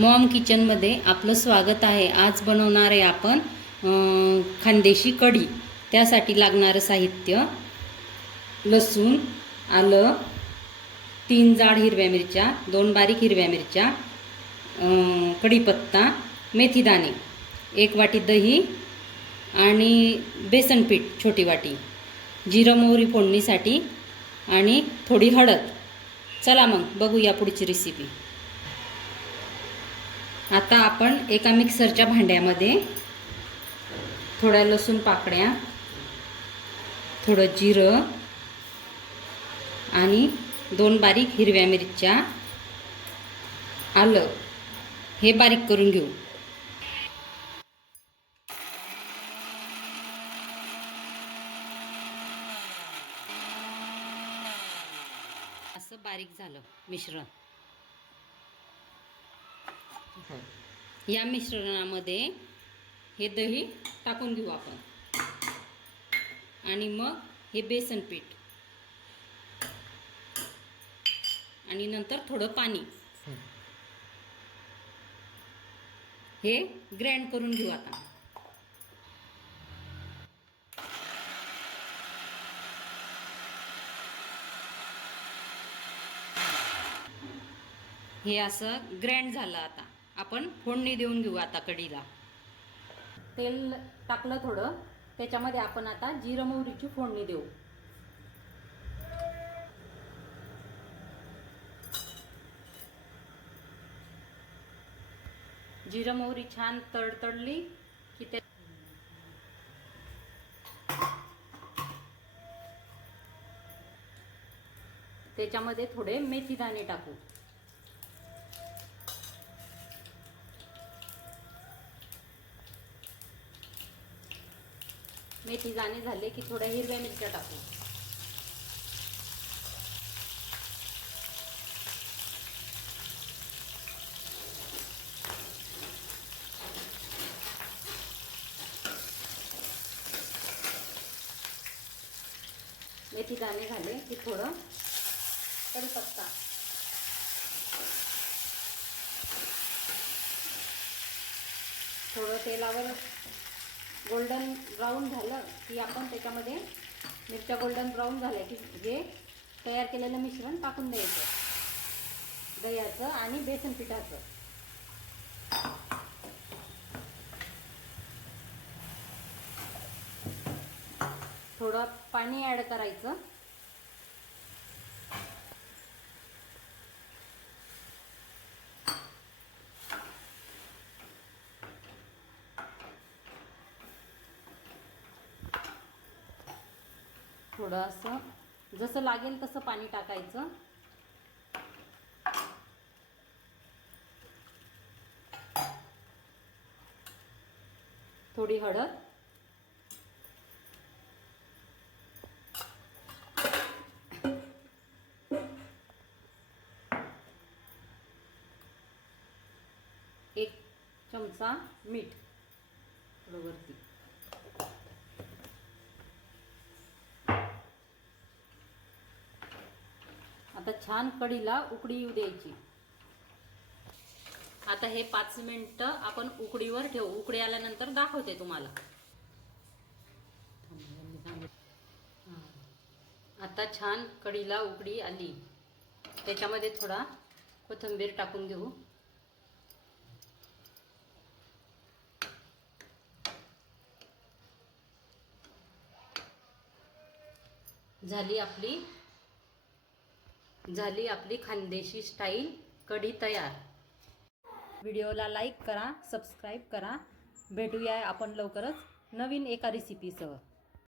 Maugham किचनमध्ये आपलं स्वागत आहे। आज बनवणार आहे आपण खानदेशी कढी। त्यासाठी लागणारं साहित्य: लसूण, आलं, 3 जाड हिरव्या मिरच्या, 2 बारीक हिरव्या मिरच्या, कढीपत्ता, मेथीदाणे, 1 वाटी दही आणि बेसन पीठ छोटी वाटी, जिरं मोहरी फोडणीसाठी आणि थोडी हळद। चला मग बघूया पुढची रेसिपी। आता आपण एका मिक्सरच्या भांड्यामध्ये थोड्या लसूण पाकळ्या, थोडं जिरं आणि 2 बारीक हिरव्या मिरच्या, आलं हे बारीक करून घेऊ। असं बारीक झालं मिश्रण। या मिश्रणामध्ये हे दही टाकून घेऊ आपण आणि मग हे बेसन पीठ आणि नंतर थोडं पाणी हे ग्राइंड करून घेऊ। आता हे असं ग्राइंड झालं। आता आपण फोडणी देऊन घेऊ। आता कढीला तेल टाकलं थोडं, त्याच्यामध्ये आपण आता जिरं मोहरीची फोडणी देऊ। जिरं मोहरी छान तडतडली की त्याच्यामध्ये थोडे मेथी दाणे टाकू। मेथी दाणे झाले की थोड्या हिरव्या मिरच्या टाकू। मेथी दाणे झाले की थोडं कढीपत्ता, थोडं तेलावर गोल्डन ब्राऊन झालं की आपण त्याच्यामध्ये मिरच्या गोल्डन ब्राऊन झाल्या की हे तयार केलेलं मिश्रण टाकून द्यायचं, दह्याचं आणि बेसन पिठाचं। थोडं पाणी ॲड करायचं। थोडं असं जसं लागेल तसं पाणी टाकायचं। थोडी हळद, एक चमचा मीठ थोडं वरती। आता छान कढीला उकळी येऊ द्यायची। आता हे 5 मिनिटं आपण उकडीवर ठेवू। उकळी आल्यानंतर दाखवते तुम्हाला। आता छान कढीला उकळी आली, त्याच्यामध्ये थोडा कोथिंबीर टाकून घेऊ। झाली आपली खानदेशी स्टाईल कढी तयार। व्हिडिओला लाईक करा, सबस्क्राईब करा। भेटूया आपण लवकरच नवीन एका रेसिपीसह।